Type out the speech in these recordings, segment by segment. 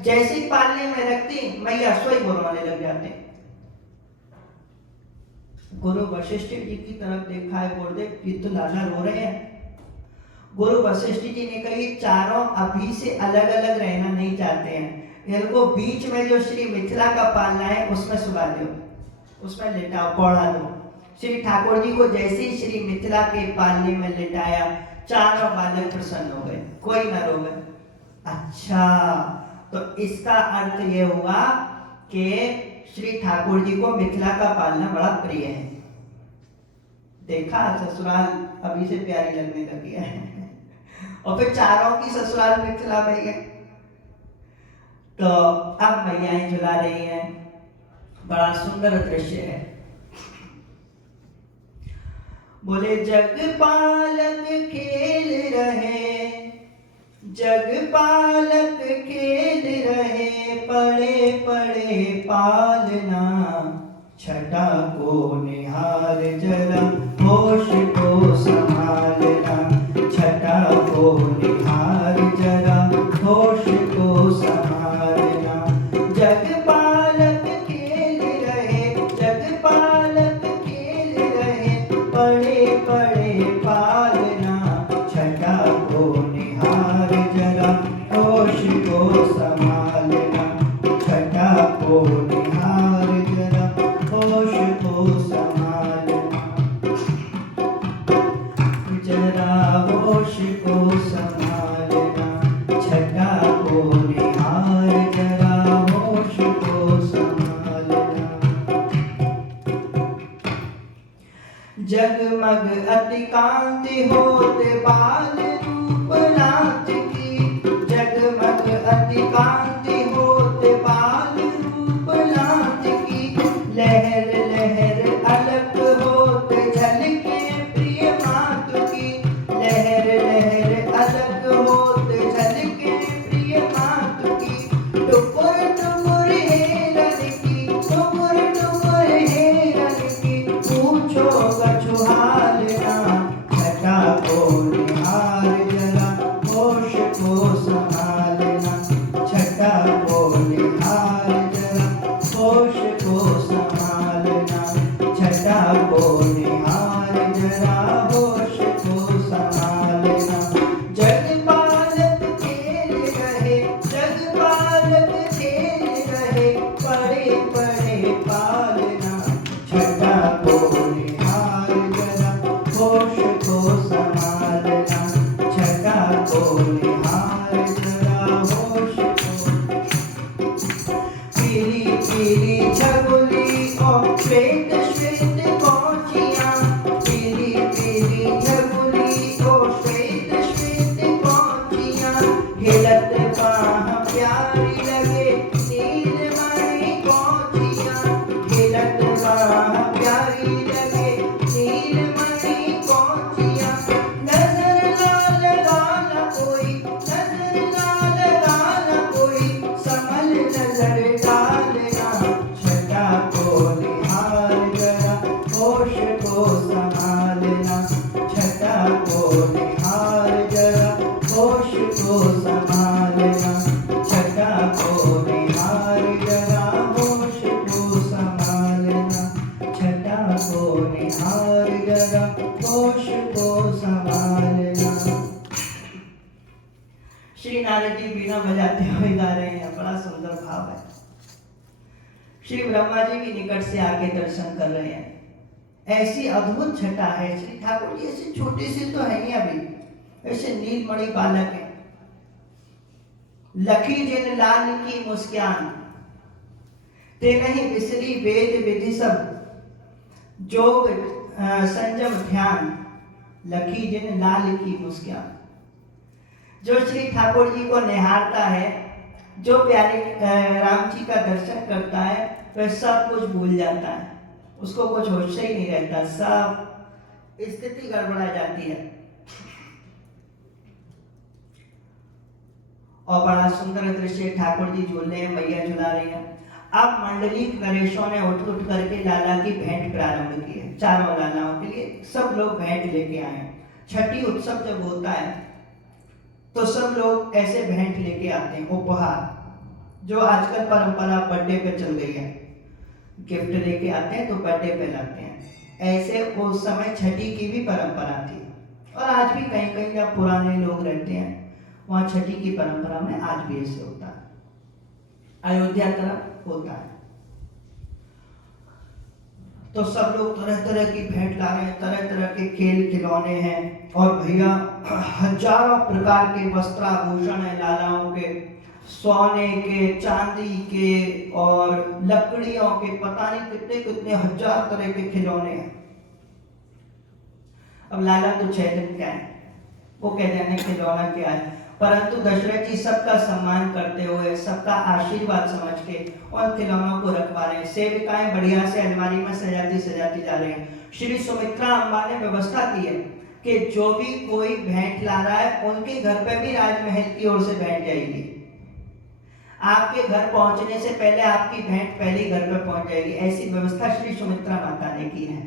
जैसे ही पालने में रखती मैया सोई रोने लग जाते। गुरु वशिष्ठ जी की तरफ देखा है, गुरुदेव ये तो लाला रो रहे हैं। गुरु वशिष्ठ जी ने कहा ये चारों अभी से अलग अलग रहना नहीं चाहते हैं, इनको बीच में जो श्री मिथिला का पालना है उसमें सुला दो, उसमें लेटाओ, पौड़ा दो। श्री ठाकुर जी को जैसे ही श्री मिथिला के पालने में लेटाया, चारों बालक प्रसन्न हो गए, कोई न रोवे। अच्छा, तो इसका अर्थ ये हुआ कि श्री ठाकुर जी को मिथिला का पालना बड़ा प्रिय है। देखा, ससुराल अभी से प्यारी लगने लगी है। और फिर चारों की ससुराल मिथिला में है। तो अब मैयाएं झुला रही हैं, बड़ा सुंदर दृश्य है। बोले जगपालक खेल रहे, जगपालक खेल रहे, पड़े पड़े पालना, छटा को निहार जरा, होश को संभालना, छटा को निहार जरा, होश को संभालना। जगपालक खेल रहे, जगपालक खेल रहे, पड़े पड़े पालना, छटा को निहार जरा, होश को संभालना, छटा को निहार जरा, होश को संभालना, जरा होश को संभालना, छटा को निहार जरा, होश को संभालना। जगमग अति कांति होते बाल रूप नाथ की, जगमग अति कांति होते बाल रूप नाथ की, लहर लहर अलग होते झलके प्रिय मात की, लहर लहर अलग होते झलके प्रिय मात की, टुकुर टुकुर हेरन की, टुकुर टुकुर हेरन की, पूछो कछुहालना, छटा को निहार जरा, होश को संभालना, छटा को निहार जरा, होश को संभालना, छटा को निहार जरा, होश को संभालना। जगपालक खेल रहे, जगपालक खेल रहे, पड़े पड़े पालना, छटा को निहार जरा, होश को संभालना, छटा को निहार जरा, होश को। पीली पीली झगुली और श्वेत श्वेत पहुंचिया, पीली पीली झगुली और श्वेत श्वेत पहुंचिया, हिलत बाह प्यारी लगे नीलमणि पहुंचिया, हिलत बाह प्यारी लगे नीलमणि पहुंचिया। नजर ना लगाना कोई, नजर ना लगाना कोई, संभल नजर डालना, छटा को निहार जरा, होश को संभालना, छटा को निहार जरा, होश को संभालना, छटा को निहार जरा, होश को संभालना, छटा को निहार जरा, होश को संभालना। श्री नारद जी बीना बजाते हुए गा रहे हैं, बड़ा सुंदर भाव है। श्री ब्रह्मा जी भी निकट से आके दर्शन कर रहे हैं। ऐसी अद्भुत छटा है। श्री ठाकुर जी ऐसे छोटे से तो है ही अभी, ऐसे नीलमणि बालक है। लखी जिन लाल की मुस्कान, ते नहीं बिसरी वेद विधि सब, जोग संयम ध्यान, लखी जिन लाल की मुस्कान। जो श्री ठाकुर जी को निहारता है, जो प्यारे राम जी का दर्शन करता है, वह सब कुछ भूल जाता है, उसको कुछ होश ही नहीं रहता, सब स्थिति गड़बड़ा जाती है। और बड़ा सुंदर दृश्य, ठाकुर जी झूल रहे हैं, मैया झुला रही हैं। अब मंडलिक नरेशों ने उठ उठ करके लाला की भेंट प्रारंभ की है। चारों लालाओं के लिए सब लोग भेंट लेके आए। छठी उत्सव जब होता है तो सब लोग ऐसे भेंट लेके आते हैं, उपहार। जो आजकल परंपरा बर्थडे पे चल गई है, गिफ्ट लेके आते हैं तो बर्थडे पे लाते हैं, ऐसे उस समय छठी की भी परंपरा थी। और आज भी कहीं कहीं जब पुराने लोग रहते हैं वहाँ छठी की परंपरा में आज भी ऐसे होता है, अयोध्या तरफ होता है। तो सब लोग तरह तरह की भेंट ला रहे हैं, तरह तरह के खेल खिलौने हैं, और भैया हजारों प्रकार के वस्त्राभूषण है लालाओं के, सोने के, चांदी के और लकड़ियों के, पता नहीं कितने कितने हजार तरह के खिलौने हैं। अब लाला तो 6 दिन का है, वो कहते हैं खिलौना क्या है, परंतु दशरथ जी सबका सम्मान करते हुए, सबका आशीर्वाद समझ के उन खिलौनों को रखवा रहे हैं। सेविकाएं बढ़िया से अलमारी में सजाती सजाती जा रही हैं। श्री सुमित्रा अम्मा ने व्यवस्था की है कि जो भी कोई भेंट ला रहा है उनके घर पे भी राजमहल की ओर से भेंट जाएगी। आपके घर पहुंचने से पहले आपकी भेंट पहले घर पे पहुंच जाएगी। ऐसी व्यवस्था श्री सुमित्रा माता ने की है।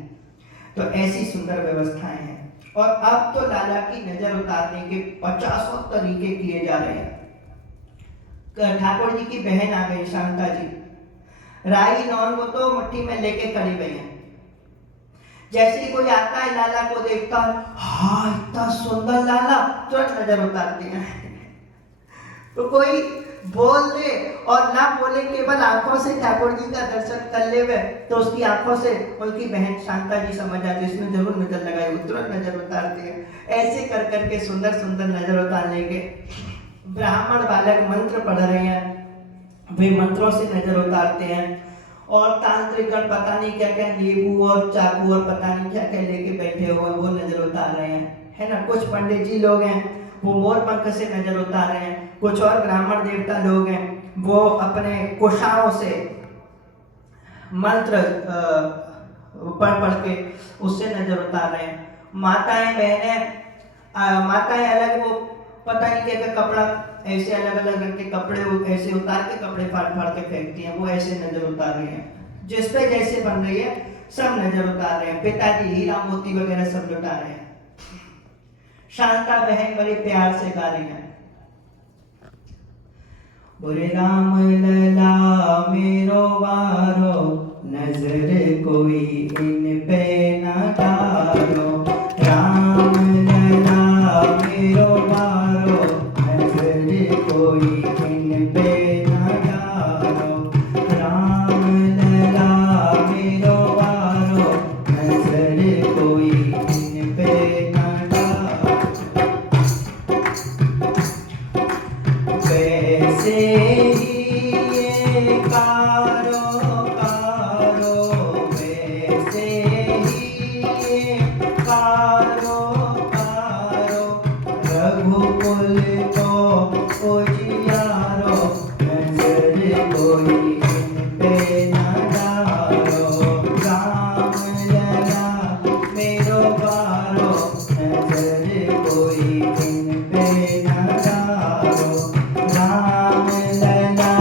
तो ऐसी सुंदर व्यवस्थाएं हैं। और अब तो लाला की नजर उतारने के 50 तरीके किए जा रहे हैं। ठाकुर जी की बहन आ गई शांता जी, राई नॉन वो तो मट्टी में लेके खड़ी गई है। जैसे ही कोई आता है लाला को देखता है, हाँ इतना सुंदर लाला, तुरंत नजर उतारती है। तो कोई बोल दे और ना बोले, केवल आंखों से ठाकुर जी का दर्शन कर ले वे, तो उसकी आंखों से उनकी बहन शांता जी समझ जाती है, इसने जरूर नजर लगाई, तुरंत नजर उतारती है। ऐसे कर करके सुंदर सुंदर नजर उतारने के ब्राह्मण बालक मंत्र पढ़ रहे हैं, वे मंत्रों से नजर उतारते हैं। और तांत्रिकगण पता नहीं क्या क्या नींबू और चाकू और पता नहीं क्या क्या लेके बैठे हुए वो नजर उतार रहे हैं, है ना। कुछ पंडित जी लोग हैं वो मोर पंख से नजर उतार रहे हैं। कुछ और ब्राह्मण देवता लोग हैं वो अपने कुशाओं से मंत्र पढ़ पढ़ के उससे नजर उतार रहे हैं। माताएं बहनें माताएं अलग, वो पता नहीं क्या कपड़ा ऐसे अलग अलग रंग के कपड़े ऐसे उतार के कपड़े फाड़ फाड़ के फेंकती हैं, वो ऐसे नजर उतार रही हैं। जिस पे जैसे बन रही है सब नजर उतार रहे हैं। पिताजी हीरा मोती वगैरह सब लुटा रहे हैं। शांता बहन बड़े प्यार से गा रही है, बोले राम लला मेरो वारो, नजर कोई इन पे न डालो। राम लला मेरो वारो, नजर कोई इन पे न डालो। राम लला मेरो वारो, नजर कोई इन पे न डालो। वैसे ही ये कारो कारो, वैसे ही ये कारो कारो, रघुकुल को उजियारो, नजर कोई इन पे न डालो। राम लला मेरो वारो, नजर कोई इन पे न डालो। राम लला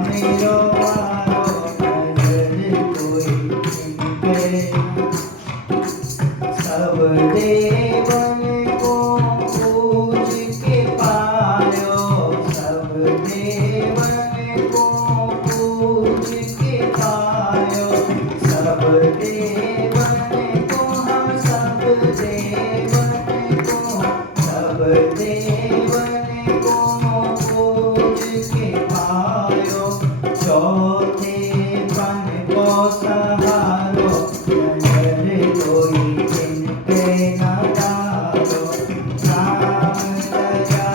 मेरो वारो, नजर कोई इन पे। सब देवन को पूज के पायो, सब देवन को पूज के पायो। सब देवन को हम सब देवन को, सब देवन को पूज के पायो। चौथे पन को सहारो, नजर कोई इन पे न डालो। राम लला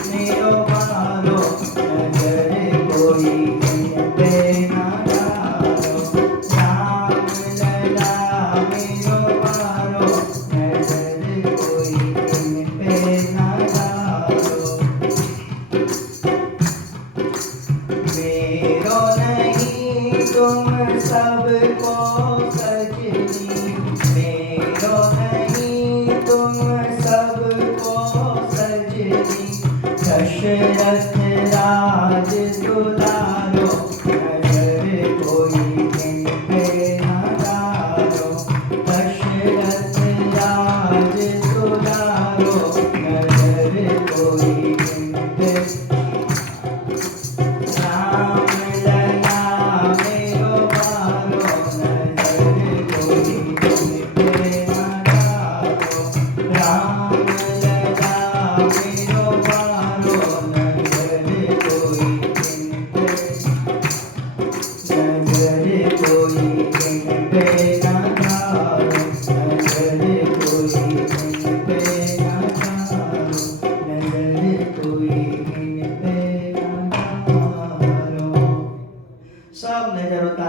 मेरो वारो, नजर कोई इन पे न डालो। राम लला मेरो वारो, नजर कोई इन पे न डालो। मेरो नहीं तुम सबको सजनी, मेरो नहीं तुम सबको सजनी। दशरथ राज दुलारो, नजर कोई इन पे न डालो। दशरथ राज दुलारो, नजर कोई इन पे। राम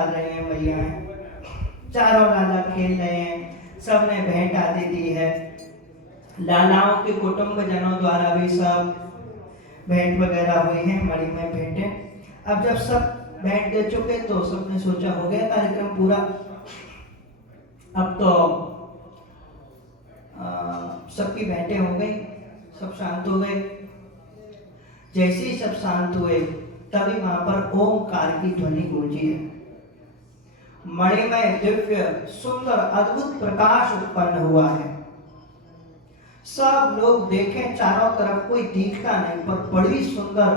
उतार रही हैं मैयाएं, चारों लाला खेल रहे हैं, सबने भेंट आदि दी है। लालाओं के कुटुंब जनों द्वारा भी सब भेंट वगैरह हुई है, मणिमय भेंटें। अब जब सब भेंट दे चुके तो सबने सोचा हो गया कार्यक्रम पूरा, अब तो सबकी भेंटें हो गई, सब शांत हो गए। जैसे ही सब शांत हुए तभी वहां पर ओंकार की ध्वनि गूंजी है। मणिमय दिव्य सुंदर अद्भुत प्रकाश उत्पन्न हुआ है। सब लोग देखें, चारों तरफ कोई दिखता नहीं, पर बड़ी सुंदर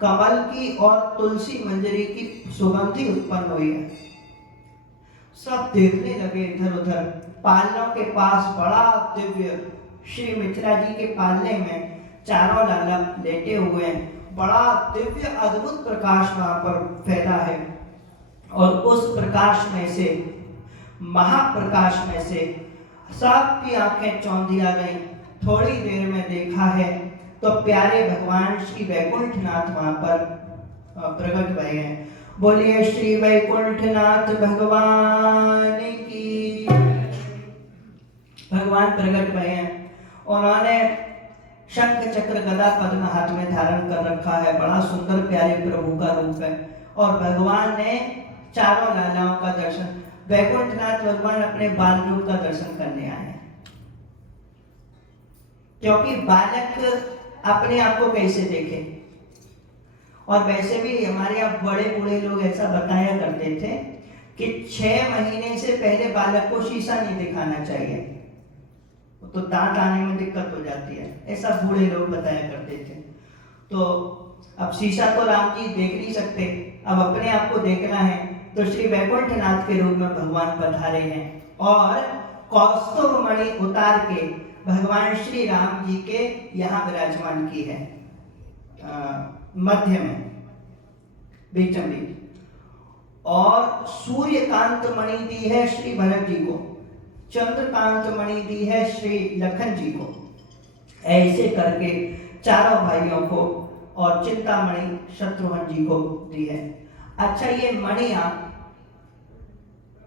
कमल की और तुलसी मंजरी की सुगंधी उत्पन्न हुई है। सब देखने लगे इधर उधर। पालनों के पास बड़ा दिव्य, श्री मिथिला जी के पालने में चारों लाला लेटे हुए हैं। बड़ा दिव्य अद्भुत प्रकाश वहां पर फैला है, और उस प्रकाश में से, महाप्रकाश में से सबकी आंखें चौंधिया गई। थोड़ी देर में देखा है तो प्यारे भगवान श्री वैकुंठनाथ वहां पर प्रकट भए हैं। बोलिए श्री वैकुंठनाथ भगवान की। भगवान प्रकट भए हैं, उन्होंने शंख चक्र गदा पद्म हाथ में धारण कर रखा है। बड़ा सुंदर प्यारे प्रभु का रूप है, और भगवान ने चारों लालाओं का दर्शन, वैकुंठनाथ भगवान अपने बाल रूप का दर्शन करने आए हैं। क्योंकि बालक अपने आप को कैसे देखे, और वैसे भी हमारे यहाँ बड़े बूढ़े लोग ऐसा बताया करते थे कि 6 महीने से पहले बालक को शीशा नहीं दिखाना चाहिए, तो दांत आने में दिक्कत हो जाती है, ऐसा बूढ़े लोग बताया करते थे। तो अब शीशा तो राम जी देख नहीं सकते, अब अपने आप को देखना है, तो श्री वैकुंठनाथ के रूप में भगवान पधारे हैं, और कौस्तुभ मणि उतार के भगवान श्री राम जी के यहाँ विराजमान की है, मध्य में, बीच में, और सूर्यकांत मणि दी है श्री भरत जी को, चंद्रकांत मणि दी है श्री लखन जी को। ऐसे करके चारों भाइयों को, और चिंतामणि शत्रुघ्न जी को दी है। अच्छा, ये मणियां,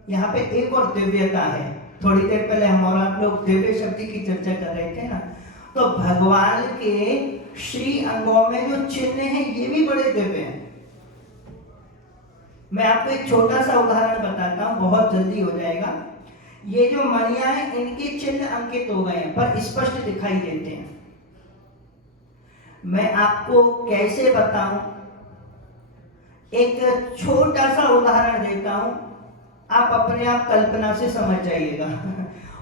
यहाँ पे एक और दिव्यता है। थोड़ी देर पहले हम और आप लोग दिव्य शब्द की चर्चा कर रहे थे ना, तो भगवान के श्री अंगों में जो चिन्ह हैं ये भी बड़े दिव्य हैं। मैं आपको एक छोटा सा उदाहरण बताता हूं, बहुत जल्दी हो जाएगा। ये जो मणियां हैं इनके चिन्ह अंकित हो गए हैं, पर स्पष्ट दिखाई देते हैं। मैं आपको कैसे बताऊं, एक छोटा सा उदाहरण देता हूं, आप अपने आप कल्पना से समझ जाइएगा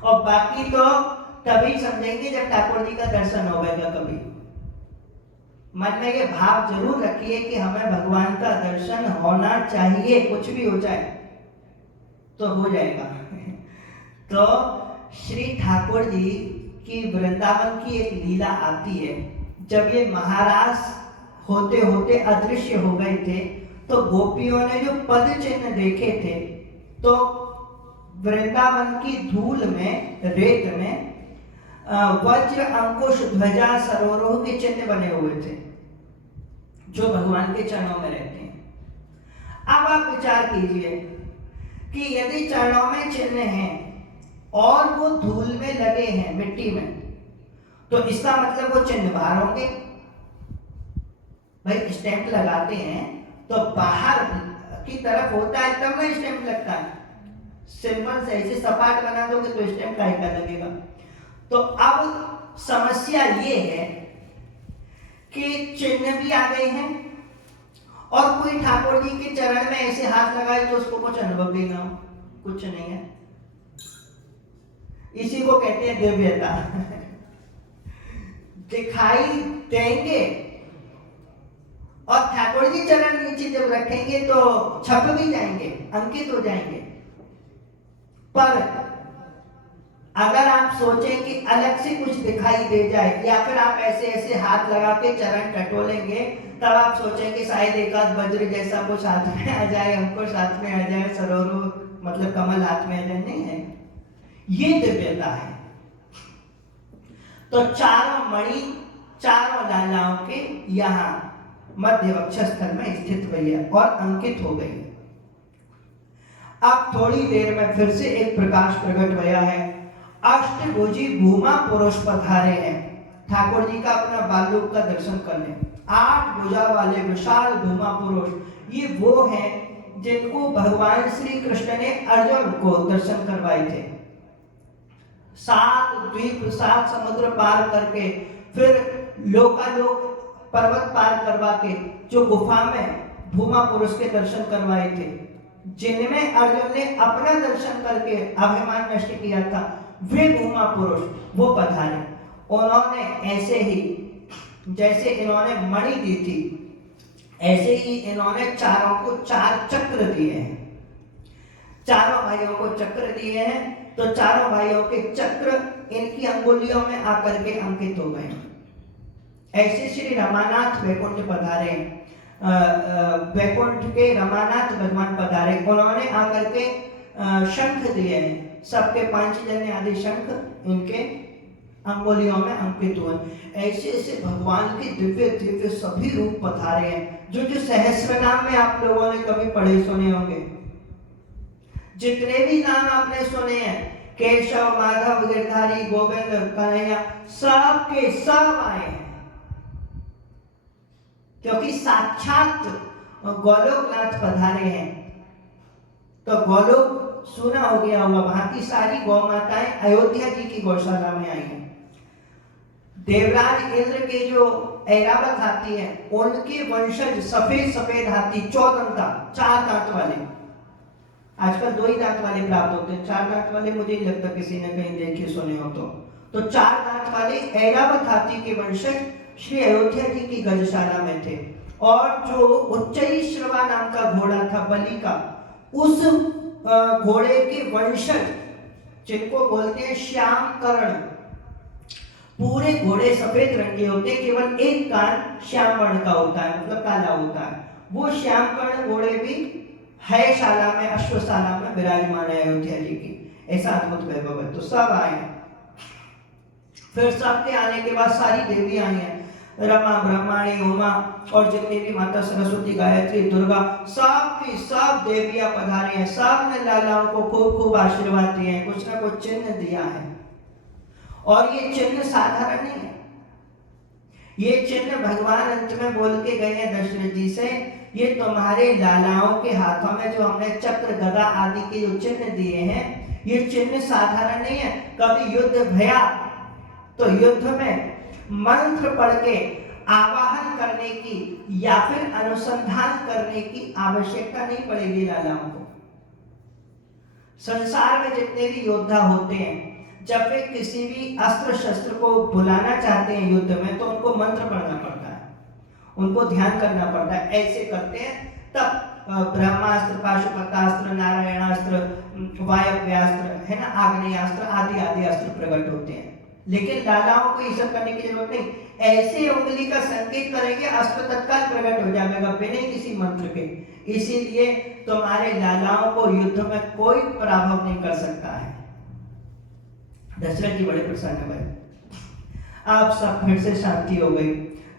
और बाकी तो तभी समझेंगे जब ठाकुर जी का दर्शन होगा। कभी मन में ये भाव जरूर रखिए कि हमें भगवान का दर्शन होना चाहिए, कुछ भी हो जाए तो हो जाएगा। तो श्री ठाकुर जी की वृंदावन की एक लीला आती है। जब ये महाराज होते होते अदृश्य हो गए थे, तो गोपियों ने जो पद चिन्ह देखे थे, तो वृंदावन की धूल में, रेत में वज्र अंकुश ध्वजा सरोरोह के चिन्ह बने हुए थे, जो भगवान के चरणों में रहते हैं। अब आप विचार कीजिए कि यदि चरणों में चिन्ह हैं और वो धूल में लगे हैं, मिट्टी में, तो इसका मतलब वो चिन्ह बाहर होंगे। भाई स्टैंप लगाते हैं तो बाहर की तरफ होता है तब ना स्टैंप लगता है। सिंपल से ऐसे सपाट बना दोगे तो स्टैंप काहे का लगेगा। तो अब समस्या ये है कि चिन्ह भी आ गए हैं, और कोई ठाकुर जी के चरण में ऐसे हाथ लगाए तो उसको कुछ अनुभव भी ना हो, कुछ नहीं है। इसी को कहते हैं दिव्यता। दिखाई देंगे, और ठाकुर जी चरण नीचे जब रखेंगे तो छप भी जाएंगे, अंकित हो जाएंगे। पर अगर आप सोचें कि अलग से कुछ दिखाई दे जाए, या फिर आप ऐसे ऐसे हाथ लगा के चरण टटोलेंगे, तब आप सोचें कि शायद एक आध वज्र जैसा कुछ हाथ में आ जाए, अंकुश हाथ में आ जाए, सरोरो मतलब कमल हाथ में आ जाए। नहीं है, ये दिव्यता है। तो चारों मणि चारों लालाओं के यहाँ मध्य वक्षस्थल में स्थित हुई है और अंकित हो गई है। अब थोड़ी देर में फिर से एक प्रकाश प्रकट हुआ है। अष्टभुजी भूमा पुरुष पधारे हैं ठाकुर जी का अपना बालरूप का दर्शन करने। 8 भुजा वाले विशाल भूमा पुरुष, ये वो हैं जिनको भगवान श्री कृष्ण ने अर्जुन को दर्शन करवाए थे। 7 द्वीप 7 समुद्र पार करके फिर लोकालोक पर्वत पार करवा के जो गुफा में भूमा पुरुष के दर्शन करवाए थे, जिनमें अर्जुन ने अपना दर्शन करके अभिमान नष्ट किया था, वे भूमा पुरुष वो पधारे। उन्होंने ऐसे ही जैसे इन्होंने मणि दी थी, ऐसे ही इन्होंने चारों को 4 चक्र दिए हैं। चारों भाइयों को चक्र दिए हैं, तो चारों भाइयों के चक्र इनकी अंगुलियों में आकर के अंकित हो गए। ऐसे श्री रमानाथ वैकुंठ पधारे, वैकुंठ के रमानाथ भगवान पधारे। उन्होंने आकर के शंख दिए हैं, सबके पांचजन्य आदि शंख इनके अंगुलियों में अंकित हुए। ऐसे ऐसे भगवान के दिव्य दिव्य सभी रूप पधारे हैं, जो जो सहस्र नाम में आप लोगों ने कभी पढ़े सुने होंगे। जितने भी नाम आपने सुने हैं, केशव, माधव, गिरधारी, गोविंद, कन्हैया, सब के सब आए हैं, क्योंकि साक्षात गोलोकनाथ पधारे हैं। तो गोलोक सुना हो गया होगा, वहां की सारी गौ माताएं अयोध्या जी की गौशाला में आई हैं। देवराज इंद्र के जो ऐरावत हाथी है, उनके वंशज सफेद सफेद हाथी 14 दांत 4 दांत वाले, आजकल 2 ही दांत वाले प्राप्त होते हैं, 4 दांत वाले मुझे नहीं लगता किसी ने कहीं देखे सुने हो। तो 4 दांत वाले ऐरावत हाथी के वंशज श्री अयोध्या जी की गजशाला में थे। और जो उच्चैश्रवा नाम का घोड़ा था बलि का, उस घोड़े के वंशज जिनको बोलते हैं श्याम कर्ण, पूरे घोड़े सफेद रंग के होते, केवल एक कान श्याम वर्ण का होता है, मतलब काला होता है। वो श्याम कर्ण घोड़े भी है शाला में, अश्वशाला में विराजमान है अयोध्या जी की। ऐसा अद्भुत वैभव है। तो सब आए, फिर सबके आने के बाद सारी देवी आई हैं, रमा, ब्रह्माणी, उमा और जितनी भी माता सरस्वती, गायत्री, दुर्गा, सब की सब देवियां पधारी हैं। सब ने लालाओं को खूब खूब आशीर्वाद दिए हैं, कुछ ना कुछ चिन्ह दिया है। और ये चिन्ह साधारण नहीं है, ये चिन्ह भगवान अंत में बोल के गए हैं दशरथ जी से, ये तुम्हारे लालाओं के हाथों में जो हमने चक्र, गदा आदि के जो चिन्ह दिए हैं, ये चिन्ह साधारण नहीं है। कभी युद्ध भया तो युद्ध में मंत्र पढ़ के आवाहन करने की या फिर अनुसंधान करने की आवश्यकता नहीं पड़ेगी लालाओं को। संसार में जितने भी योद्धा होते हैं, जब वे किसी भी अस्त्र शस्त्र को बुलाना चाहते हैं युद्ध में, तो उनको मंत्र पढ़ना पड़ता है, उनको ध्यान करना पड़ता है। ऐसे करते हैं तब ब्रह्मास्त्र, पाशुपतास्त्र, नारायणास्त्र, वायव्यास्त्र है ना, आग्नेयास्त्र आदि आदि अस्त्र प्रकट होते हैं। लेकिन लालाओं को ये सब करने की जरूरत नहीं, ऐसे उंगली का संकेत करेंगे, अस्त्र तत्काल प्रकट हो जाएगा बिना किसी मंत्र के। इसीलिए तुम्हारे लालाओं को युद्ध में कोई प्रभाव नहीं कर सकता है। दशरथ जी बड़े प्रसन्न हुए। अब सब फिर से शांति हो गई।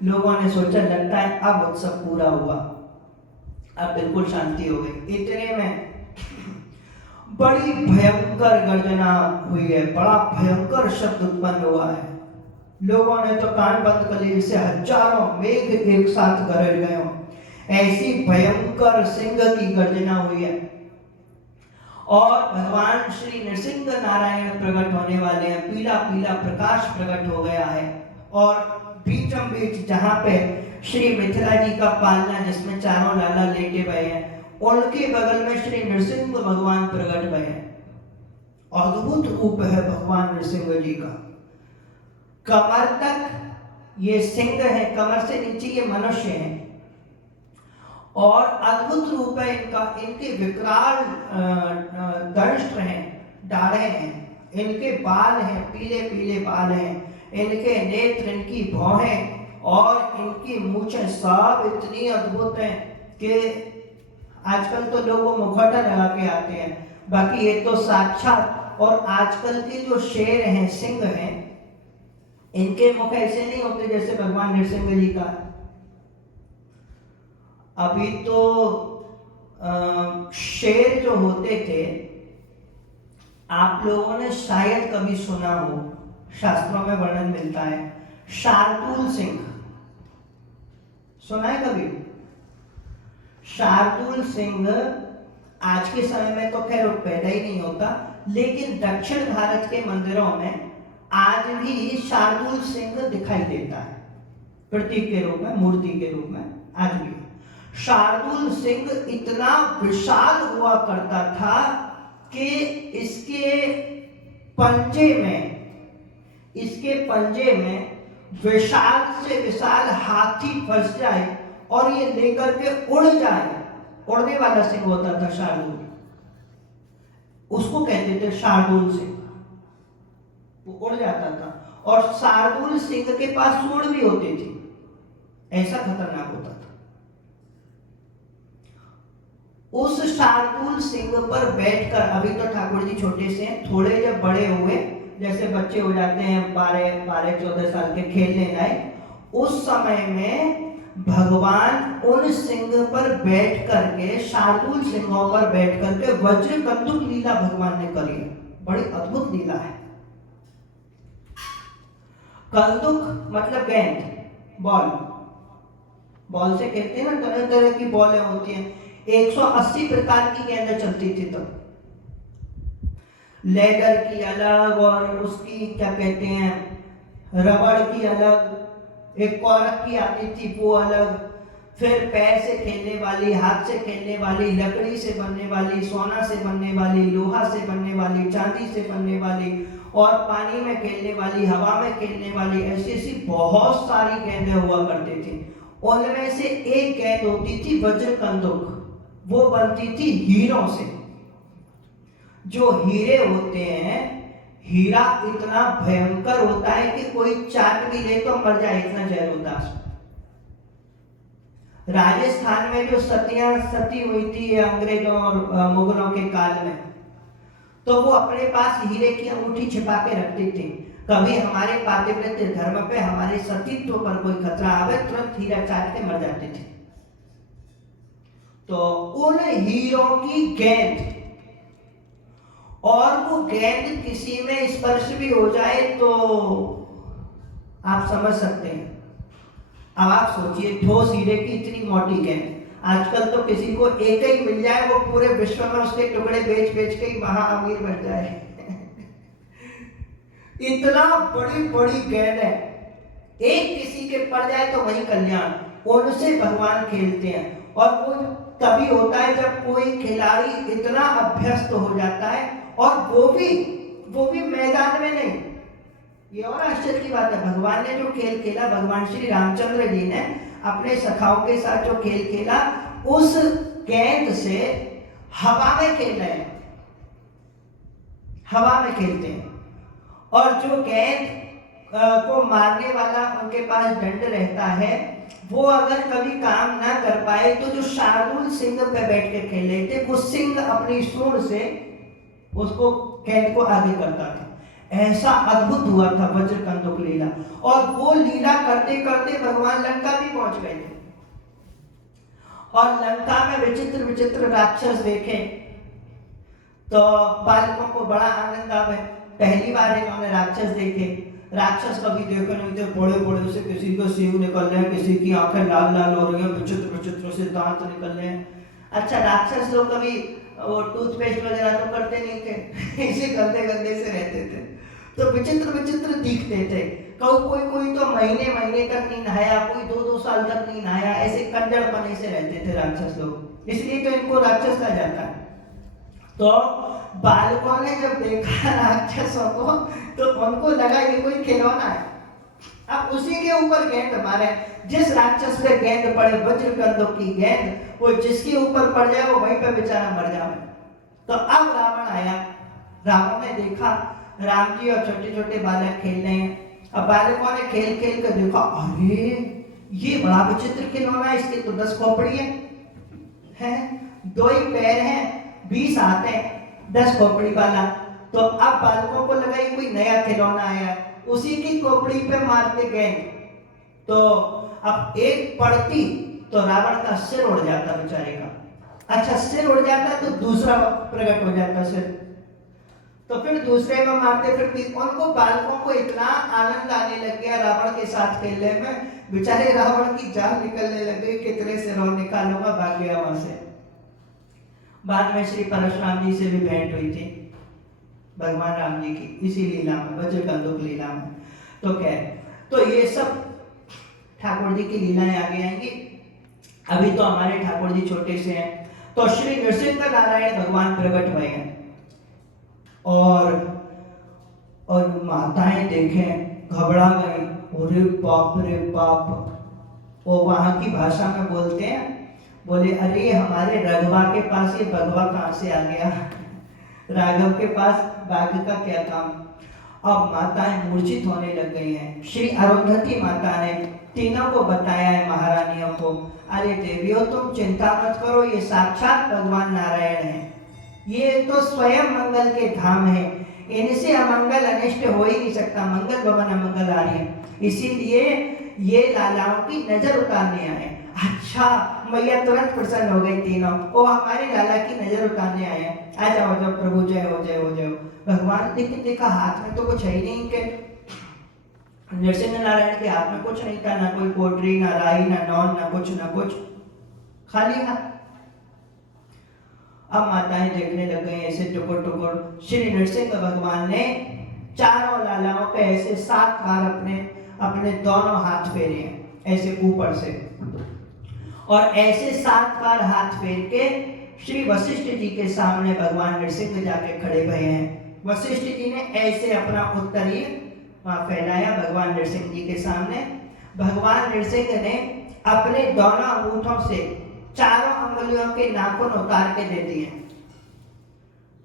लोगों ने सोचा लगता है अब उत्सव पूरा हुआ, अब बिल्कुल शांति हो गई। इतने में बड़ी भयंकर गर्जना हुई है, बड़ा भयंकर शब्द उत्पन्न हुआ है। लोगों ने तो कान बंद कर लिए, जैसे हजारों मेघ एक साथ गरज गए हो, ऐसी भयंकर सिंह की गर्जना हुई है। और भगवान श्री नृसिंह नारायण प्रकट होने वाले हैं, पीला पीला प्रकाश प्रकट हो गया है। और बीचों बीच जहाँ पे श्री मिथिला जी का पालना, जिसमें चारों लाला लेटे हुए हैं, उनके बगल में श्री नृसिंह भगवान प्रकट हुए हैं। अद्भुत रूप है भगवान नृसिंह जी का। कमर तक ये सिंह है, कमर से नीचे ये मनुष्य है, और अद्भुत रूप है इनका। इनके विकराल दंष्ट हैं, दाढ़े हैं, इनके बाल हैं, पीले पीले बाल हैं, इनके नेत्र, इनकी भौहें और इनकी मूछें सब इतनी अद्भुत हैं कि आजकल तो लोग मुखौटा लगा के आते हैं, बाकी ये तो साक्षात। और आजकल के जो शेर हैं, सिंह हैं, इनके मुख ऐसे नहीं होते जैसे भगवान नृसिंह जी का। अभी तो शेर जो होते थे, आप लोगों ने शायद कभी सुना हो, शास्त्रों में वर्णन मिलता है, शार्दुल सिंह। सुना है कभी? शार्दुल सिंह आज के समय में तो खैर पैदा ही नहीं होता, लेकिन दक्षिण भारत के मंदिरों में आज भी शार्दुल सिंह दिखाई देता है, प्रतीक के रूप में, मूर्ति के रूप में आज भी। शार्दुल सिंह इतना विशाल हुआ करता था कि इसके पंजे में विशाल से विशाल हाथी फंस जाए और ये लेकर के उड़ जाए, उड़ने वाला सिंह होता था शार्दुल, उसको कहते थे शार्दुल सिंह। वो उड़ जाता था और शार्दुल सिंह के पास सूंड भी होती थी, ऐसा खतरनाक होता था। उस शार्दुल सिंह पर बैठकर, अभी तो ठाकुर जी छोटे से हैं, थोड़े जब बड़े हुए, जैसे बच्चे हो जाते हैं 12-14 साल के, खेलने लायक, उस समय में भगवान उन सिंह पर बैठ करके, शार्दुल सिंहों पर बैठ करके वज्र कंदुक लीला भगवान ने करी। बड़ी अद्भुत लीला है। कंदुक मतलब गेंद, बॉल से खेलते हैं ना, तरह तरह की बॉलें होती हैं, 180 प्रकार की गेंदें चलती थी तब। लेदर की अलग, और उसकी क्या कहते हैं, रबड़ की अलग, एक कॉर्क की आती थी वो अलग, फिर पैर से खेलने वाली, हाथ से खेलने वाली, लकड़ी से बनने वाली, सोना से बनने वाली, लोहा से बनने वाली, चांदी से बनने वाली, और पानी में खेलने वाली, हवा में खेलने वाली, ऐसी ऐसी बहुत सारी गेंदें हुआ करती थी। उनमें से एक गेंद होती थी वज्र कंदुक, वो बनती थी हीरों से। जो हीरे होते हैं, हीरा इतना भयंकर होता है कि कोई चाट भी ले तो मर जाए, इतना जहर होता है। राजस्थान में जो सती हुई थी अंग्रेजों और मुगलों के काल में, तो वो अपने पास हीरे की अंगूठी छिपा के रखती थी। कभी हमारे पातिव्रत्य धर्म पे, हमारे सतीत्व पर कोई खतरा आवे, तुरंत हीरा चाट के मर जाती थी। तो उन हीरों की गेंद, और वो गेंद किसी में स्पर्श भी हो जाए तो आप समझ सकते हैं। अब आप सोचिए, ठोस हीरे की इतनी मोटी गेंद, आजकल तो किसी को एक ही मिल जाए, वो पूरे विश्व में उसके टुकड़े बेच बेच के ही महा अमीर बन जाए। इतना बड़ी बड़ी गेंद है, एक किसी के पड़ जाए तो वही कल्याण। उनसे भगवान खेलते हैं, और वो तभी होता है जब कोई खिलाड़ी इतना अभ्यस्त हो जाता है, और वो भी मैदान में नहीं। ये और आश्चर्य की बात है, भगवान ने जो खेल खेला, भगवान श्री रामचंद्र जी ने अपने सखाओं के साथ जो खेल खेला, उस गेंद से हवा में खेल रहे हैं, हवा में खेलते हैं। और जो गेंद को मारने वाला उनके पास दंड रहता है, वो अगर कभी काम ना कर पाए तो जो शार्दुल सिंह पे बैठ के खेल रहे थे, वो सिंह अपनी सूंड से उसको गेंद को आगे करता था। ऐसा अद्भुत हुआ था वज्र कंदुक लीला। और वो लीला करते करते भगवान लंका भी पहुंच गए थे, और लंका में विचित्र विचित्र राक्षस देखे तो बालकों को बड़ा आनंद आवे। पहली बार इन्होंने राक्षस देखे। राक्षस कभी देखे नहीं थे, बड़े बड़े से, किसी को सींग निकल रहे हैं, किसी की आंखें लाल लाल हो रही हैं, विचित्र विचित्र से दांत निकल रहे हैं। अच्छा, राक्षस लोग कभी वो टूथपेस्ट वगैरह तो करते नहीं थे, इसी गंदे गंदे से रहते थे, तो विचित्र विचित्र दिखते थे। कोई तो महीने महीने तक नहीं नहाया, कोई 2-2 साल तक नहीं नहाया, ऐसे कंजड़पने से रहते थे राक्षस लोग, इसलिए तो इनको राक्षस कहा जाता है। तो बालकों ने जब देखा राक्षसों को, तो उनको लगा ये कोई खिलौना है, अब उसी के ऊपर गेंद मारे। जिस राक्षस पे गेंद पड़े, वज्र कंदुक की गेंद, वो जिसके ऊपर पड़ जाए वो वहीं पे बेचारा मर जाए। तो अब रावण आया, रावण ने देखा राम जी और छोटे छोटे बालक खेल रहे हैं। अब बालकों ने खेल खेल कर देखा, अरे ये बड़ा विचित्र खिलौना है, इसके तो 10 खोपड़ी है, 2 ही पैर हैं, 20 हाथ हैं, 10 खोपड़ी वाला। तो अब बालकों को लगा ये कोई नया खिलौना आया, उसी की खोपड़ी पे मारते गए। तो अब एक पड़ती तो रावण का सिर उड़ जाता बेचारे का। अच्छा सिर उड़ जाता तो दूसरा प्रकट हो जाता सिर, तो फिर दूसरे में मारते, फिर उनको बालकों को इतना आनंद आने लग गया रावण के साथ खेलने में, बेचारे रावण की जान निकलने लग गई, कितने सिर और निकालूंगा, भाग गया वहां से। बाद में श्री परशुराम जी से भी भेंट हुई थी भगवान राम जी की, इसी लीला में, बज्रकंदुक लीला में। तो क्या है, तो ये सब ठाकुर जी की लीलाएं आगे आएंगी। अभी तो हमारे ठाकुर जी छोटे से हैं। तो श्री नृसिंह नारायण भगवान प्रकट हुए हैं, और माताएं देखें घबरा गई, अरे बाप रे बाप। वो वहां की भाषा में बोलते हैं, बोले अरे हमारे रघवा के पास ये भगवा कहां से आ गया, राघव के पास बाघ का क्या काम। अब माताएं मूर्छित होने लग गई हैं। श्री अरुंधति माता ने तीनों को बताया है, महारानियों को, अरे देवियों तुम चिंता मत करो, ये साक्षात भगवान नारायण हैं, ये तो स्वयं मंगल के धाम है, इनसे अमंगल अनिष्ट हो ही नहीं सकता, मंगल भवन अमंगल आ रही है, इसीलिए ये लालाओं की नजर उतारने आए। अच्छा, मैया तुरंत प्रसन्न हो गई तीनों, वो हमारे लाला की नजर उतारने आए हैं, आ जाओ जब प्रभु, जय हो जय हो जय हो। भगवान देखा हाथ में तो कुछ है ही नहीं, के नृसिंह नारायण के हाथ में कुछ नहीं था, ना कोई पोटरी, ना राई, ना नौन, ना कुछ, खाली हाथ। अब माताएं देखने लग गई ऐसे टुकुर टुकुर। श्री नृसिंह भगवान ने चारों लालाओं पे ऐसे 7 बार अपने दोनों हाथ फेरे ऐसे ऊपर से, और ऐसे 7 बार हाथ फेर के श्री वशिष्ठ जी के सामने भगवान नृसिंह जाके खड़े हुए हैं। वशिष्ठ जी ने ऐसे अपना उत्तरीय फैलाया भगवान नृसिंह जी के सामने। भगवान नृसिंह ने अपने दोनों अंगूठों से चारों अंगुलियों के नाखून उतार के दे दिए।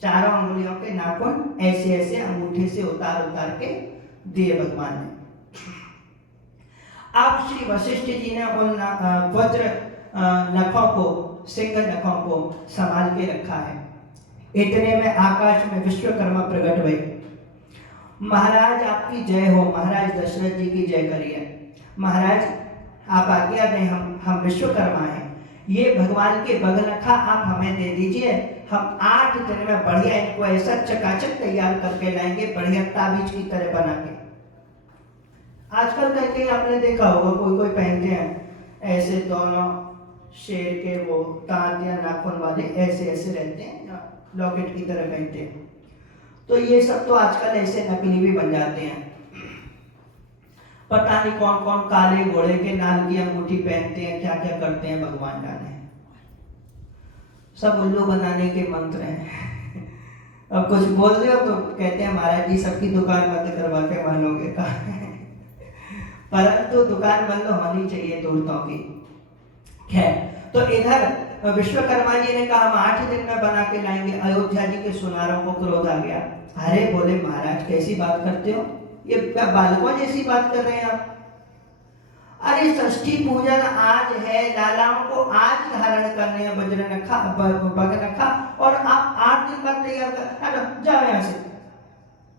चारों अंगुलियों के नाखून ऐसे ऐसे अंगूठे से उतार के दिए भगवान ने। अब श्री वशिष्ठ जी ने उन वज्र नखों को, सिंह नखों को संभाल के रखा है। इतने में आकाश में विश्वकर्मा प्रकट हुए। महाराज आपकी जय हो, महाराज दशरथ जी की जय करिए। महाराज आप आज्ञा दें, हम विश्वकर्मा हैं, ये भगवान के बगनखा आप हमें दे दीजिए, हम 8 दिन में बढ़िया इनको ऐसा चकाचक तैयार करके लाएंगे, बढ़िया ताबीज की तरह बना के। आजकल कहीं आपने देखा होगा कोई पहनते हैं ऐसे दोनों शेर के वो दांत या नाखून वाले ऐसे रहते हैं, लॉकेट की तरह पहनते हैं। तो ये सब तो आजकल ऐसे नकली भी बन जाते हैं। पता नहीं कौन कौन काले घोड़े के नाल की अंगूठी पहनते हैं, क्या क्या करते हैं भगवान जाने। सब उल्लू बनाने के मंत्र हैं। अब कुछ बोल रहे हो तो कहते हैं महाराज जी सबकी दुकान बंद करवा के मानोगे का। परंतु दुकान बंद होनी चाहिए दूरतों की। खैर, तो इधर विश्वकर्मा जी ने कहा हम 8 दिन में बना के लाएंगे। अयोध्या जी के सुनारों को क्रोध आ गया। अरे बोले महाराज कैसी बात करते हो, ये क्या बालकों जैसी बात कर रहे हैं आप। अरे षष्ठी पूजन आज है, लालाओं को आज धारण करने हैं बगनखा, और आप 8 दिन बाद तैयार कर, जाओ यहाँ से,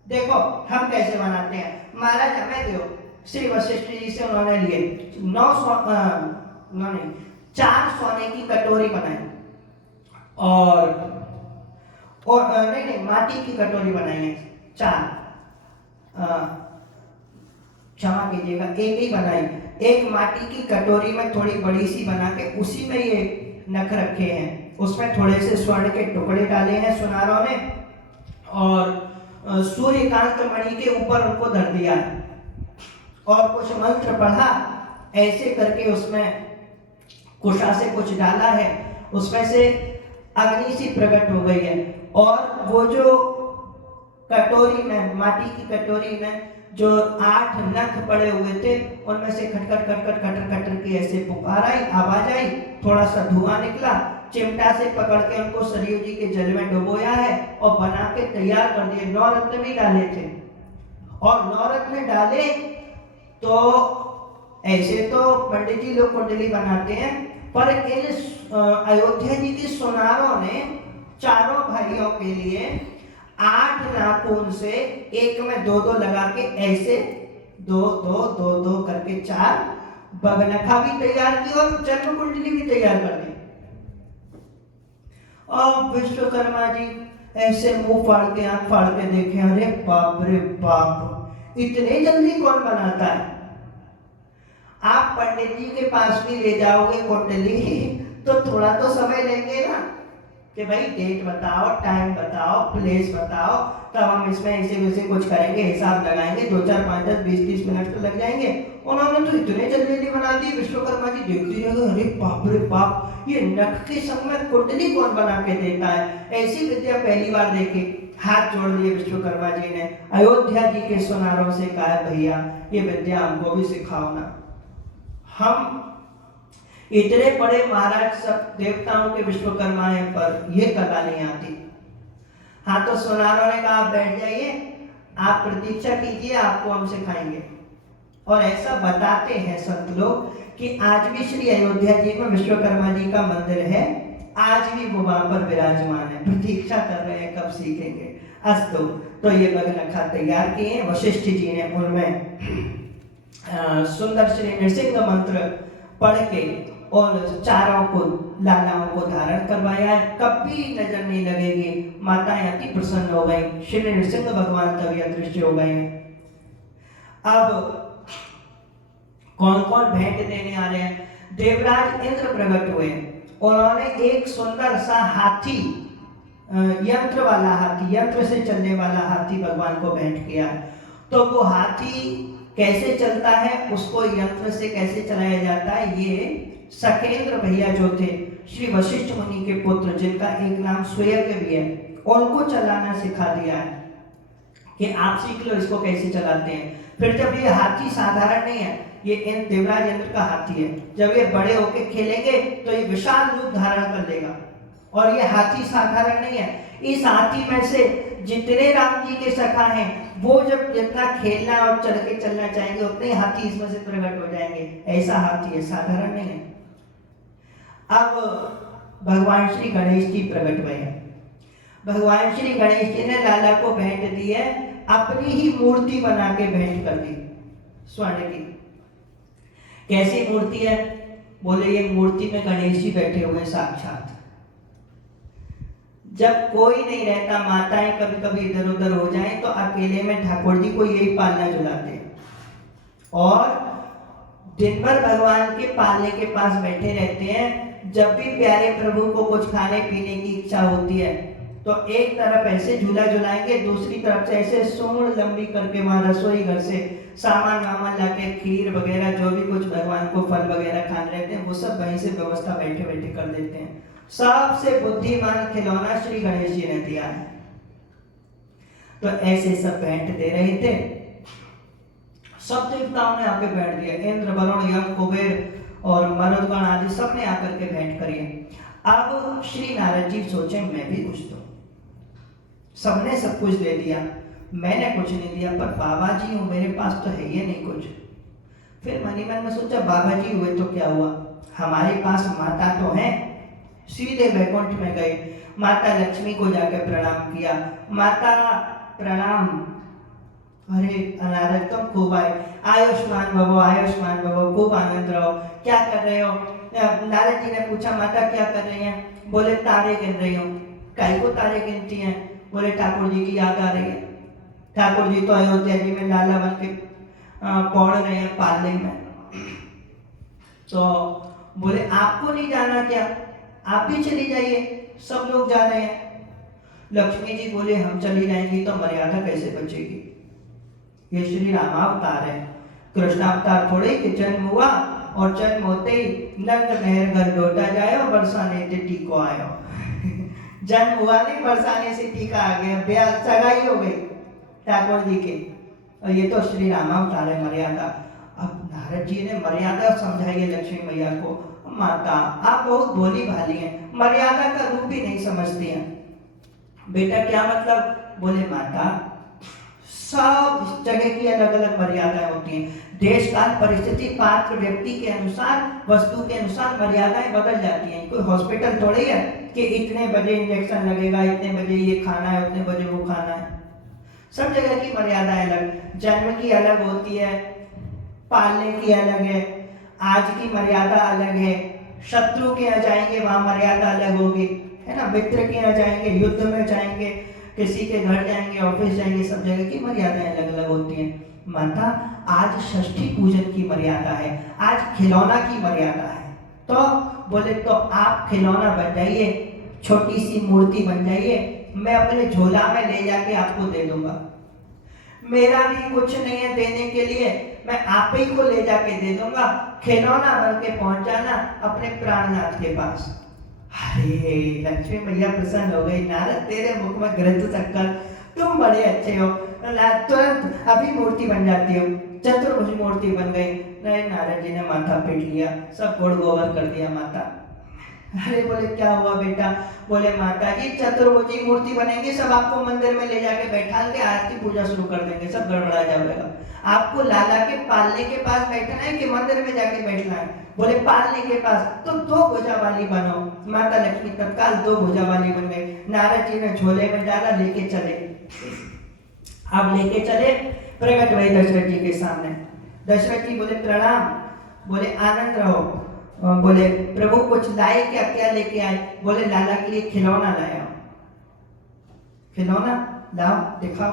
देखो हम कैसे बनाते हैं। महाराज हमें दो। श्री वशिष्ठ जी से उन्होंने लिए 4 सोने की कटोरी बनाई, और नहीं माटी की कटोरी बनाई है 4, क्षमा कीजिएगा, एक ही बनाई। एक माटी की कटोरी में थोड़ी बड़ी सी बना के उसी में ये नख रखे हैं, उसमें थोड़े से स्वर्ण के टुकड़े डाले हैं सुनारों ने, और सूर्यकांत मणि के ऊपर उनको धर दिया, और कुछ मंत्र पढ़ा ऐसे करके, उसमें कुशा से कुछ डाला है, उसमें से अग्नि सी प्रकट हो गई है, और वो जो कटोरी में, माटी की कटोरी में जो 8 नख पड़े हुए थे, उनमें से खटखट की ऐसे पुकार आई, आवाज आई, थोड़ा सा धुआं निकला, चिमटा से पकड़ के उनको सरयू जी के जल में डुबोया है और बना के तैयार कर दिए। 9 रत्न भी डाले थे, और 9 रत्न डाले तो ऐसे तो पंडित जी लोग कुंडली बनाते हैं, पर इन अयोध्या जी की सुनारों ने चारों भाइयों के लिए 8 नाखून से एक में 2 लगा के ऐसे 2 करके 4 बगनखा भी तैयार की और जन्म कुंडली भी तैयार कर दी। और विश्वकर्मा जी ऐसे मुंह फाड़ के आंख फाड़ के देखे, अरे बाप रे बाप, इतने जल्दी कौन बनाता है। आप पंडित जी के पास भी ले जाओगे कुंडली तो थोड़ा तो समय लेंगे ना, कि भाई डेट बताओ, टाइम बताओ, प्लेस बताओ, तब हम इसमें ऐसे वैसे कुछ करेंगे, हिसाब लगाएंगे, 2 4 5 10 20 30 मिनट तो लग जाएंगे। उन्होंने तो इतने जल्दी बना दी। विश्वकर्मा जी देखते रहे, अरे बाप रे बाप, ये नख के संग में कुंडली कौन बना के देता है, ऐसी विद्या पहली बार देखी। हाथ जोड़ लिए विश्वकर्मा जी ने, अयोध्या जी के सुनारों से कहा, भैया ये विद्या हमको भी सिखाओ ना, हम इतने बड़े महाराज सब देवताओं के विश्वकर्मा हैं, पर ये कला नहीं आती। हाँ, तो सुनारों ने कहा, बैठ जाइए, आप प्रतीक्षा कीजिए, आपको हम सिखाएंगे। और ऐसा बताते हैं संत लोग कि आज भी श्री अयोध्या जी में विश्वकर्मा जी का मंदिर है, आज भी वो वहां पर विराजमान है, प्रतीक्षा कर रहे हैं कब सीखेंगे। अस्तु, तो ये बगनखा तैयार किए हैं वशिष्ठ जी ने, उनमें सुंदर श्री नृसिंह मंत्र पढ़ के और चारों को, लालाओं को धारण करवाया है, कभी नजर नहीं लगेगी। माताएं अति प्रसन्न हो गई, श्री नृसिंह भगवान तभी अदृश्य हो गए हैं। अब कौन कौन भेंट देने आ रहे हैं। देवराज इंद्र प्रकट हुए, उन्होंने एक सुंदर सा हाथी, यंत्र वाला हाथी, यंत्र से चलने वाला हाथी भगवान को भेंट किया। तो वो हाथी कैसे चलता है, उसको यंत्र से कैसे चलाया जाता है, ये सकेंद्र भैया जो थे श्री वशिष्ठ मुनि के पुत्र, जिनका एक नाम सुयज्ञ भी है, उनको चलाना सिखा दिया है कि आप सीख लो इसको कैसे चलाते हैं। फिर जब ये हाथी साधारण नहीं है, ये देवराज इंद्र का हाथी है, जब ये बड़े होके खेलेंगे तो ये विशाल रूप धारण कर लेगा। और ये हाथी साधारण नहीं है, इस हाथी में से जितने राम जी के सखा हैं, वो जब जितना खेलना और चढ़ के चलना चाहेंगे, उतने हाथी इसमें से प्रकट हो जाएंगे। ऐसा हाथी है, साधारण नहीं है। अब भगवान श्री गणेश जी प्रकट हुए हैं। भगवान श्री गणेश जी ने लाला को भेंट दी है, अपनी ही मूर्ति बना के भेंट कर दी, स्वर्ण की। कैसी मूर्ति है, बोले ये मूर्ति में गणेश जी बैठे हुए साक्षात। जब कोई नहीं रहता, माताएं कभी कभी इधर उधर हो जाएं, तो अकेले में ठाकुर जी को यही पालना झुलाते हैं, और दिन भर भगवान के पालने के पास बैठे रहते हैं। जब भी प्यारे प्रभु को कुछ खाने पीने की इच्छा होती है, तो एक तरफ ऐसे झूला झुलाएंगे, दूसरी तरफ से ऐसे सूंड लंबी करके वहां रसोई घर से सामान वामान लाके, खीर वगैरह जो भी कुछ भगवान को फल वगैरह खाने रहते हैं, वो सब वहीं से व्यवस्था बैठे बैठे कर देते हैं। सबसे बुद्धिमान खिलौना श्री गणेश जी ने दिया है। तो ऐसे सब भेंट दे रहे थे, सब देवताओं ने आके बैठ दिया, इंद्र, वरुण, यम, कुबेर और मरुदगण आदि सब ने आकर के भेंट करी। अब श्री नारद जी सोचे, मैं भी कुछ दूं। सबने सब कुछ दे दिया, मैंने कुछ नहीं दिया, पर बाबा जी हूं, मेरे पास तो है ये नहीं कुछ। फिर मन ही मन में सोचा, बाबा जी हुए तो क्या हुआ, हमारे पास माता तो है। सीधे वैकुंठ में गए, माता लक्ष्मी को जाकर प्रणाम किया। माता प्रणाम, अरे नारद तुम खूब आए, आयुष्मान भवो, आयुष्मान भवो, खूब आनंद रहो, क्या कर रहे हो। नारद जी ने पूछा, माता क्या कर रही हैं। बोले तारे गिन रही हूँ। काहे को तारे गिनती हैं। बोले ठाकुर जी की याद आ रही है, ठाकुर जी तो अयोध्या जी में लाला बन के पौड़ रहे हैं पालने में। तो बोले आपको नहीं जाना क्या, आप भी चली जाइए, सब लोग जा रहे हैं। लक्ष्मी जी बोले हम चली जाएंगी तो मर्यादा कैसे बचेगी, ये श्री रामावतार है, कृष्णावतार थोड़े कि जन्म हुआ और जन्म होते ही नंद मेहर घर लौटा जाए और बरसाने से टीको आयो। जन्म हुआ नहीं, बरसाने से टीका आ गया, ब्याह सगाई हो गई ठाकुर जी के। और ये तो श्री रामावतार है, मर्यादा। अब नारद जी ने मर्यादा समझाई है लक्ष्मी मैया को, माता आप बहुत भोली भाली हैं, मर्यादा का रूप भी नहीं समझती हैं। बेटा क्या मतलब। बोले माता सब जगह की अलग अलग मर्यादाएं होती हैं, देश काल परिस्थिति पात्र व्यक्ति के अनुसार, वस्तु के अनुसार मर्यादाएं बदल जाती हैं। कोई हॉस्पिटल थोड़ी है कि इतने बजे इंजेक्शन लगेगा, इतने बजे ये खाना है, उतने बजे वो खाना है। सब जगह की मर्यादाएं अलग, जन्म की अलग होती है, पालने की अलग है, आज की मर्यादा अलग है, शत्रु के यहाँ जाएंगे वहां मर्यादा अलग होगी। है ना, मित्र के यहाँ जाएंगे, युद्ध में जाएंगे, किसी के घर जाएंगे, ऑफिस जाएंगे, सब जगह की मर्यादाएं अलग अलग होती हैं। माता आज षष्ठी पूजन की मर्यादा है, आज खिलौना की मर्यादा है। तो बोले तो आप खिलौना बन जाइए, छोटी सी मूर्ति बन जाइए, मैं अपने झोला में ले जाके आपको दे दूंगा। मेरा भी कुछ नहीं है देने के लिए, मैं आप ही को ले जाके दे दूंगा, खिलौना बन के पहुंच जाना अपने प्राणनाथ के पास। अरे लक्ष्मी मैया प्रसन्न हो गई, नारद तेरे मुख में घृत शक्कर, तुम बड़े अच्छे हो, तुरंत अभी मूर्ति बन जाती हो। चतुर्भुज मूर्ति बन गई। नारद जी ने माथा पीट लिया, सब गुड़ गोबर कर दिया माता। अरे बोले क्या हुआ बेटा? बोले माता जी चतुर्भुजी मूर्ति बनेगी, सब आपको मंदिर में ले जाके बैठा के आरती पूजा शुरू कर देंगे, सब गड़बड़ा जाएगा। आपको लाला के पालने के पास बैठना है कि मंदिर में जाके बैठना है? बोले पालने के पास, तो दो भुजा वाली बनो। माता लक्ष्मी तत्काल दो भुजा वाली बन गई। नारद जी ने झोले में डाला, लेके चले। अब लेके चले, प्रकट हुए दशरथ जी के सामने। दशरथ जी बोले प्रणाम। बोले आनंद रहो। बोले प्रभु कुछ लाए क्या? क्या लेके आए? बोले लाला के लिए खिलौना लाया। खिलौना लाओ दिखाओ।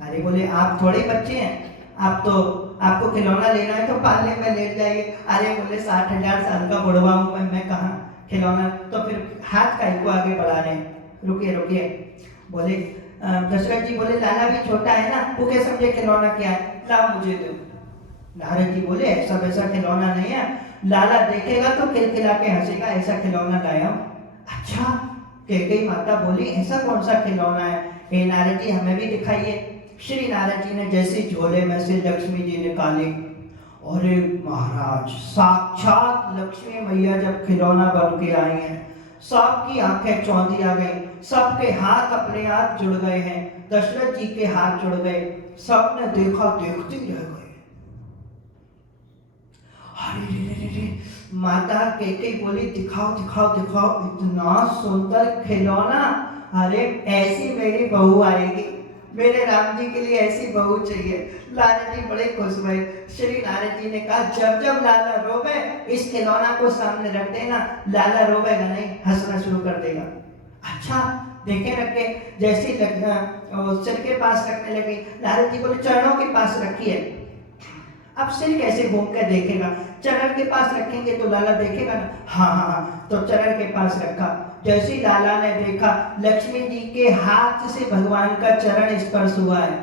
अरे बोले आप थोड़े बच्चे हैं, आप तो आपको खिलौना लेना है तो पालने में ले जाइए। अरे बोले 60,000 साल का बुढ़वा हूं मैं कहाँ खिलौना? तो फिर हाथ काहे को आगे बढ़ा रहे? रुकिए रुकिए। बोले दशरथ जी बोले लाला भी छोटा है ना, वो क्या समझे खिलौना क्या है, लाओ मुझे दो। नारद जी बोले ऐसा वैसा खिलौना नहीं है, लाला देखेगा तो खिलखिला के हंसेगा, ऐसा खिलौना लाया हूं। अच्छा, कैकेयी माता बोली ऐसा कौन सा खिलौना है? हे नारद जी हमें भी दिखाइए। श्री नारद जी ने जैसे झोले में से लक्ष्मी जी निकाली, अरे महाराज साक्षात लक्ष्मी मैया जब खिलौना बन के आई हैं, सबकी आंखें चौंधी आ गई, सबके हाथ अपने आप जुड़ गए हैं। दशरथ जी के हाथ जुड़ गए, सबने देखा, देखते रह गए। अरे माता कैकेयी बोली दिखाओ दिखाओ दिखाओ, इतना सुंदर खिलौना, अरे ऐसी मेरी बहू आएगी, मेरे राम जी के लिए ऐसी बहू चाहिए। नारद जी बड़े खुश हुए। श्री नारद जी ने कहा जब जब लाला रोवे इस खिलौना को सामने रख देना, लाला रोवेगा नहीं, हंसना शुरू कर देगा। अच्छा देखे रखे, जैसे सिर के पास रखने लगे, नारद जी बोले चरणों के पास रखिए। अब सिर कैसे घूम के देखेगा? चरण के पास रखेंगे तो लाला देखेगा ना। हाँ, तो चरण के पास रखा। जैसे लाला ने देखा लक्ष्मी जी के हाथ से भगवान का चरण स्पर्श हुआ है,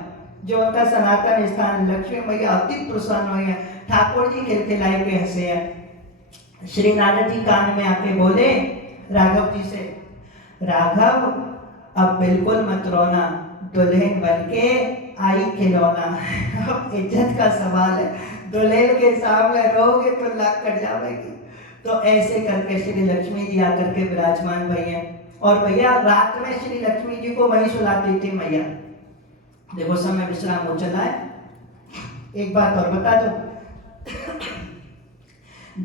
जो उनका सनातन स्थान, लक्ष्मी मैया अति प्रसन्न हुई है। ठाकुर जी खिलखिलाए के हंसे हैं। श्री नारद जी कान में आके बोले राघव जी से, राघव अब बिल्कुल मत रोना, दुल्हन बनके आई खिलौना। अब इज्जत का सवाल है, दुल्हन के सामने रोगे तो लाख कट जाएगी। तो ऐसे करके श्री लक्ष्मी जी आकर के विराजमान भैया, और भैया रात में श्री लक्ष्मी जी को वही सुलाती थी मैया। देखो समय विश्राम हो चला है, एक बात और बता दो,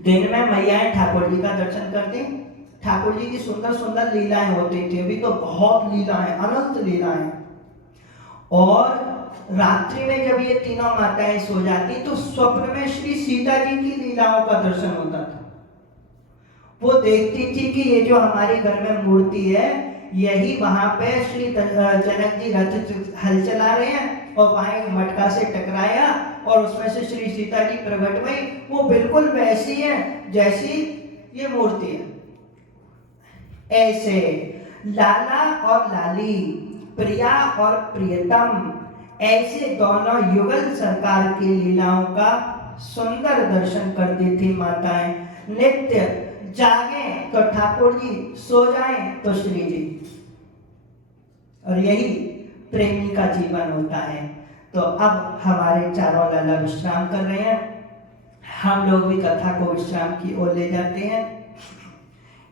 दिन में मैयाएं ठाकुर जी का दर्शन करती, ठाकुर जी की सुंदर सुंदर लीलाएं होती थी, अभी तो बहुत लीलाएं, अनंत लीलाएं। और रात्रि में जब ये तीनों माताएं सो जाती तो स्वप्न में श्री सीता जी की लीलाओं का दर्शन होता था। वो देखती थी कि ये जो हमारे घर में मूर्ति है, यही वहां पे श्री जनक जी रथ हल चला रहे हैं, और वहां एक मटका से टकराया और उसमें से श्री सीता जी प्रकट हुई। वो बिल्कुल वैसी है जैसी ये मूर्ति है। ऐसे लाला और लाली, प्रिया और प्रियतम, ऐसे दोनों युगल सरकार की लीलाओं का सुंदर दर्शन करती थी माताएं। नित्य जागे तो ठाकुर जी, सो जाएं तो श्री जी, और यही प्रेमी का जीवन होता है। तो अब हमारे चारों लाला विश्राम कर रहे हैं, हम लोग भी कथा को विश्राम की ओर ले जाते हैं।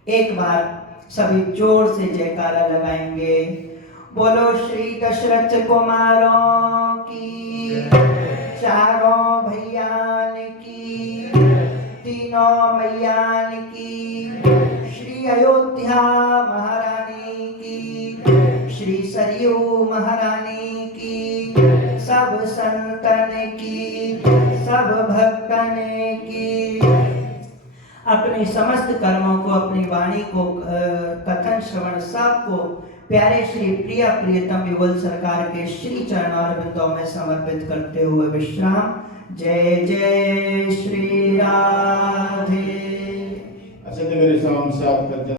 एक बार सभी जोर से जयकारा लगाएंगे, बोलो श्री दशरथ कुमारों की, चारों भैयान की, तीनों मैयान की, श्री अयोध्या महारानी की, श्री सरयू महारानी की, सब संतन की, सब भक्तन की। अपने समस्त कर्मों को, अपनी वाणी को, कथन श्रवण सब को प्यारे श्री प्रिय प्रियतम युगल सरकार के श्री चरणारविंदों में समर्पित करते हुए विश्राम। जय जय श्री राधे। अच्छा, मेरे शाम से आप